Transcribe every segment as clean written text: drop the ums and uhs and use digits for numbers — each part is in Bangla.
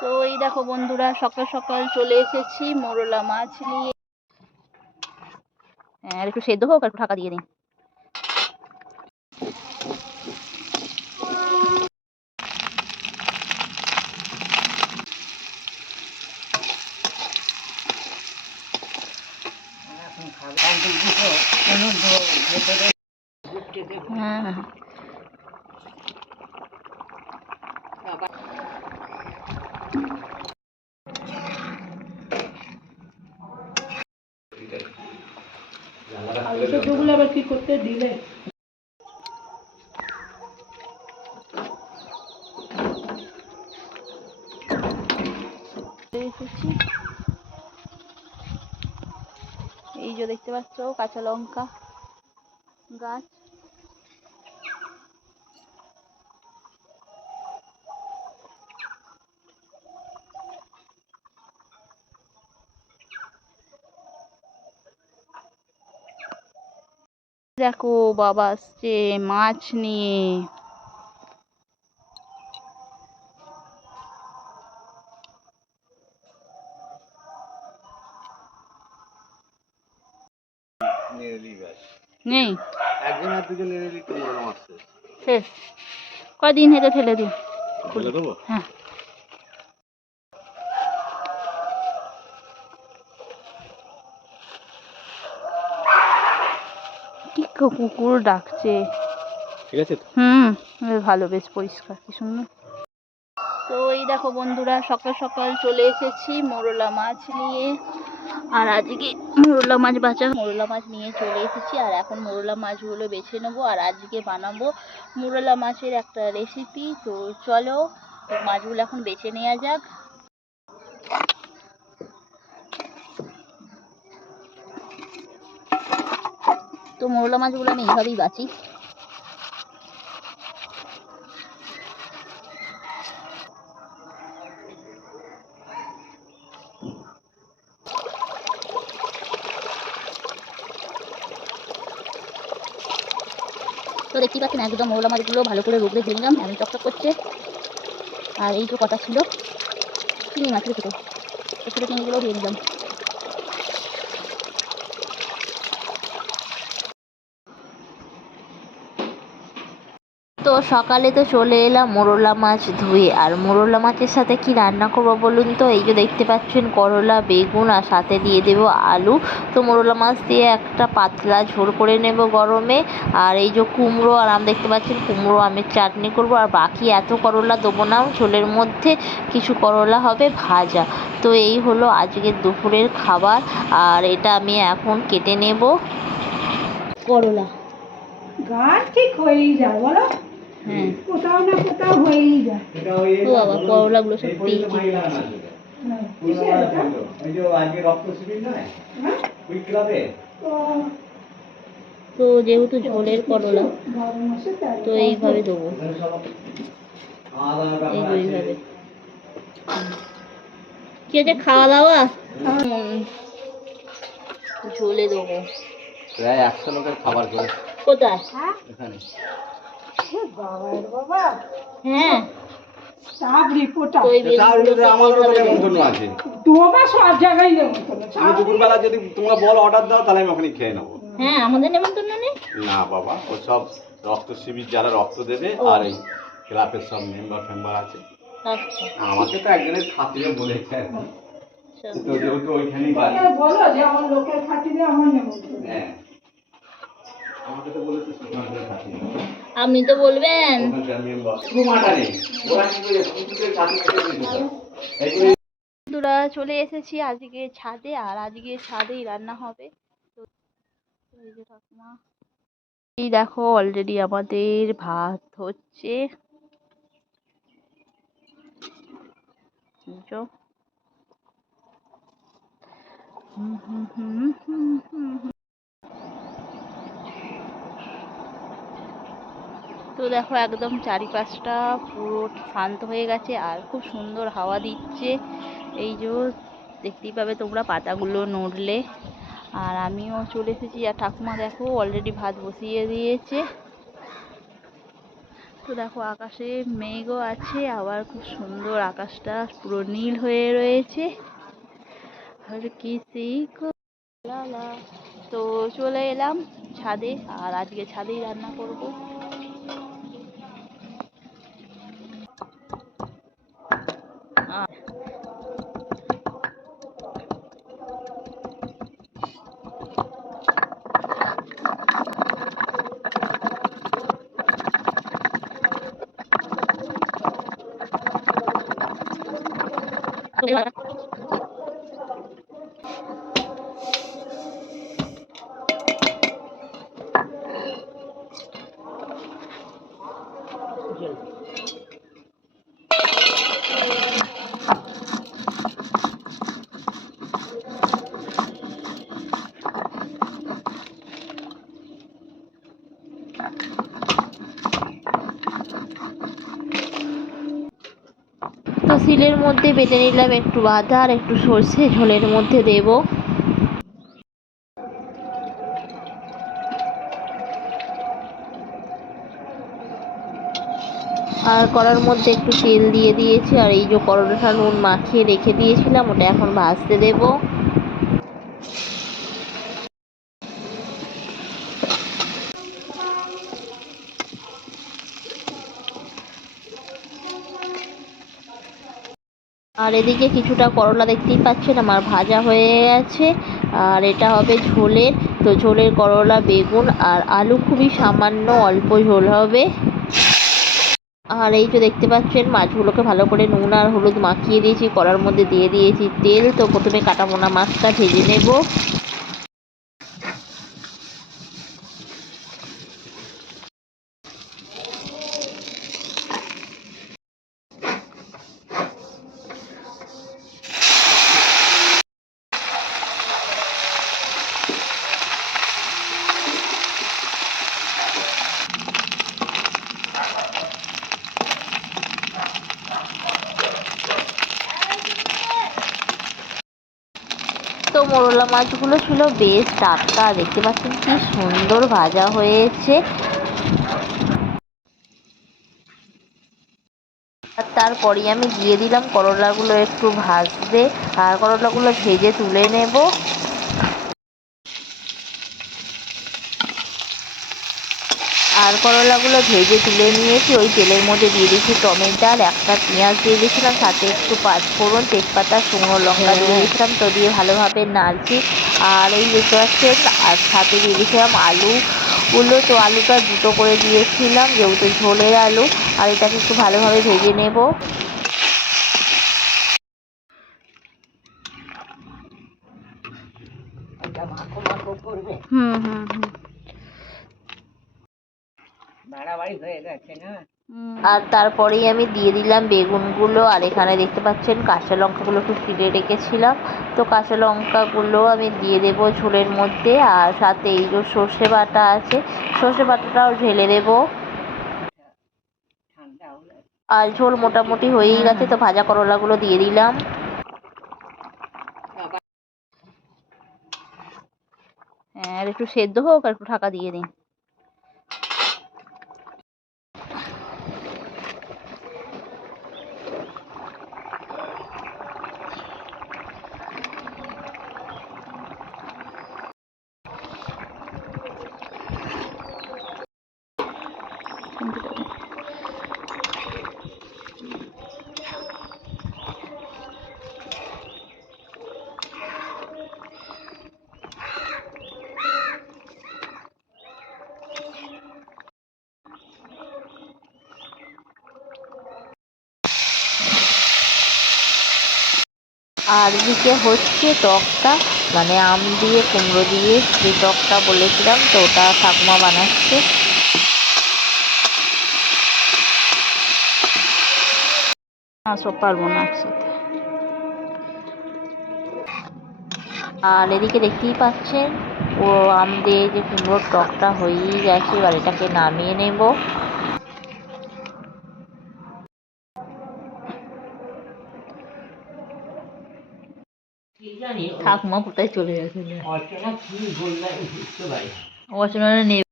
তো এই দেখো বন্ধুরা, সকাল সকাল চলে এসেছি মোরলা মাছ নিয়ে। আর একটু সেদ্ধ হোক, আর একটু ঢাকা দিয়ে দিন। হ্যাঁ, সেগুলো আবার কি করতে দিলে? এসেছি। এই যে দেখতে পাচ্ছ কাঁচা লঙ্কা গাছ। দেখো বাবা আসছে মাছ নিয়ে। নেই, একজন আর দুজন নিয়ে নিলি তো মোরলা মাছ শেষ। কয়দিন হেঁটে ফেলে দিই। ফেলে দেবো। হ্যাঁ, কি কুকুর ডাকছে। ঠিক আছে তো? বেশ ভালো, বেশ পরিষ্কার, কি সুন্দর। তো এই দেখো বন্ধুরা, সকাল সকাল চলে এসেছি মোরলা মাছ নিয়ে। আর আজকে মোরলা মাছ নিয়ে চলে এসেছি। আর এখন মোরলা মাছগুলো বেছে নেবো, আর আজকে বানাবো মোরলা মাছের একটা রেসিপি। তো চলো মাছগুলো এখন বেছে নেওয়া যাক। তো মোরলা মাছগুলো আমি এইভাবেই বাছি। তো দেখতেই পাচ্ছেন একদম মোরলা মাছগুলো ভালো করে রোগড়ে ধুয়ে নিলাম, আমি চকচক করছে। আর এই যে কটা ছিল চিংড়ি মাছ, ছোটো ছোটো চিংড়িগুলো ধুয়ে নিলাম। তো সকালে তো চলে এলাম মোরলা মাছ ধুয়ে। আর মোরলা মাছের সাথে কি রান্না করবো বলুন তো? এই যে দেখতে পাচ্ছেন করলা, বেগুন, আর সাথে দিয়ে দেবো আলু। তো মোরলা মাছ দিয়ে একটা পাতলা ঝোল করে নেব গরমে। আর এই যে কুমড়ো আর আম দেখতে পাচ্ছেন, কুমড়ো আমের চাটনি করব। আর বাকি এত করলা দেবো না ঝোলের মধ্যে, কিছু করলা হবে ভাজা। তো এই হলো আজকের দুপুরের খাবার। আর এটা আমি এখন কেটে নেব। করলা গাছ ঠিক হয়েই যায় বলো। হ্যাঁ, কোথাও না কোথাও হয়েই যায়। ও বাবা, করলাগুলো সব পেয়েছি। তো যেহেতু ঝোলের করলা, তো এইভাবে দেবো, এইভাবে। কি আছে খাওয়া দাওয়া? ঝোলে দেবো। প্রায় 100 লোকের খাবার করে কোথায়? এখানে। বাবা হ্যাঁ, সব রিপোর্টার আমারও তো নেমন্তন্ন আছে। তোমার সব জায়গায় নেমন্তন্ন। আমি দুপুরবেলা যদি তোমরা বলো অর্ডার দাও, তাহলে আমি ওখানে খেয়ে নেবো। হ্যাঁ, আমাদের নেমন্তন্ন নেই। না বাবা, ও সব রক্ত শিবির যারা রক্ত দেবে, আর এই ক্লাবের সব মেম্বার ফেম্বার আছে। আচ্ছা, আমাকে তো একজনের খাতিরে বলেছে আর কি। তো যেহেতু ওইখানেই বাড়ি। বলো যে আমার লোকের খাতিরে আমার নেমন্তন্ন। হ্যাঁ, আমাকে তো বলেছে সুকান্তের খাতিরে। আপনি তো বলবেন। ওখানকার মেম্বার ঘুমাটা নেই, ওরা কি করে কুকুরের খাতিরে দিতে। বন্ধুরা চলে এসেছি আজকে ছাদে। আর আজকে ছাদেই রান্না হবে। তো এই যে ঠাকুমা, এই দেখো অলরেডি আমাদের ভাত হচ্ছে। বুঝছো? তো দেখো একদম চারিপাশটা পুরো শান্ত হয়ে গেছে, আর খুব সুন্দর হাওয়া দিচ্ছে। এই যে দেখতেই পাবে তোমরা, পাতাগুলো নড়লে। আর আমিও চলে এসেছি। আর ঠাকুমা দেখো অলরেডি ভাত বসিয়ে দিয়েছে। তো দেখো আকাশে মেঘও আছে, আবার খুব সুন্দর আকাশটা পুরো নীল হয়ে রয়েছে। আর কিসি কো লালা। তো চলে এলাম ছাদে, আর আজকে ছাদেই রান্না করব। তো শিলের মধ্যে বেটে নিলাম একটু আদা আর একটু সর্ষে, ঝোলের মধ্যে দেব। আর কড়ার মধ্যে একটু তেল দিয়ে দিয়েছি, আর এই যে করলাটা নুন মাখিয়ে রেখে দিয়েছিলাম ওটা এখন ভাজতে দেব। আর এদিকে কিছুটা করলা দেখতেই পাচ্ছেন আমার ভাজা হয়ে গেছে, আর এটা হবে ঝোলের। তো ঝোলের করলা, বেগুন আর আলু, খুবই সামান্য অল্প ঝোল হবে। আর এই যে দেখতে পাচ্ছেন মাছগুলোকে ভালো করে নুন আর হলুদ মাখিয়ে দিয়েছি, কড়ার মধ্যে দিয়ে দিয়েছি তেল। তো প্রথমে কাটা মোনা মাছটা ভেজে নেব। তো মোরলা মাছগুলো ছিল বেশ টাটকা, দেখতে পাচ্ছেন কি সুন্দর ভাজা হয়েছে। আর তারপরে আমি দিয়ে দিলাম করলাগুলো একটু ভাজতে, আর করলাগুলো ভেজে তুলে নেব। আর করলাগুলো ভেজে তুলে নিয়েছি, ওই তেলের মধ্যে দিয়ে দিয়েছি টমেটো আর একটা পেঁয়াজ দিয়ে দিয়েছিলাম, সাথে একটু পাঁচফোড়ন, তেজপাতা, শুকনো লঙ্কা দিয়ে দিয়েছিলাম। তো দিয়ে ভালোভাবে নাড়ছি। আর এই দেখতে পাচ্ছেন আর সাথে দিয়ে দিয়েছিলাম আলুগুলো। তো আলুটা দুটো করে দিয়েছিলাম যেহেতু ঝোলের আলু। আর এটাকে একটু ভালোভাবে ভেজে নেব। হুম হুম হুম। আর তারপরেই আমি দিয়ে দিলাম বেগুনগুলো। আর এখানে দেখতে পাচ্ছেন কাঁচা লঙ্কাগুলো একটু চিড়ে রেখেছিলাম, তো কাঁচা লঙ্কাগুলো আমি দিয়ে দেবো ঝোলের মধ্যে। আর সাথে এই যে সর্ষে বাটা আছে, সর্ষে বাটাটাও ঢেলে দেবো। আর ঝোল মোটামুটি হয়েই গেছে, তো ভাজা করলাগুলো দিয়ে দিলাম। আর একটু সেদ্ধ হোক, আর একটু ঢাকা দিয়ে দিন। আর এদিকে হচ্ছে টকটা, মানে আম দিয়ে কুমড়ো দিয়ে যে টকটা বলেছিলাম, তো ওটা ঠাকুমা বানাচ্ছে। সব পারবো না একসাথে। আর এদিকে দেখতেই পাচ্ছেন ও আম দিয়ে যে কুমড়োর টকটা হয়েই গেছে, এবার এটাকে নামিয়ে নেব। ঠাকুমা কোথায় চলে গেছে, অচেনা নেই।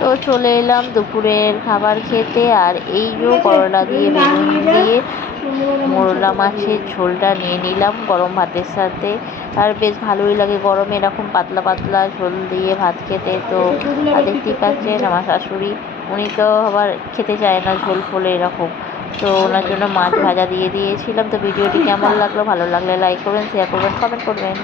তো চলে এলাম দুপুরের খাবার খেতে। আর এই যে করলা দিয়ে বেগুন দিয়ে মোরলা মাছের ঝোলটা নিয়ে নিলাম গরম ভাতের সাথে। আর বেশ ভালোই লাগে গরমে এরকম পাতলা পাতলা ঝোল দিয়ে ভাত খেতে। তো দেখতেই পাচ্ছেন আমার শাশুড়ি, উনি তো আবার খেতে চায় না ঝোল ফোলে এরকম, তো ওনার জন্য মাছ ভাজা দিয়ে দিয়েছিলাম। তো ভিডিওটি কেমন লাগলো, ভালো লাগলে লাইক করবেন, শেয়ার করবেন, কমেন্ট করবেন।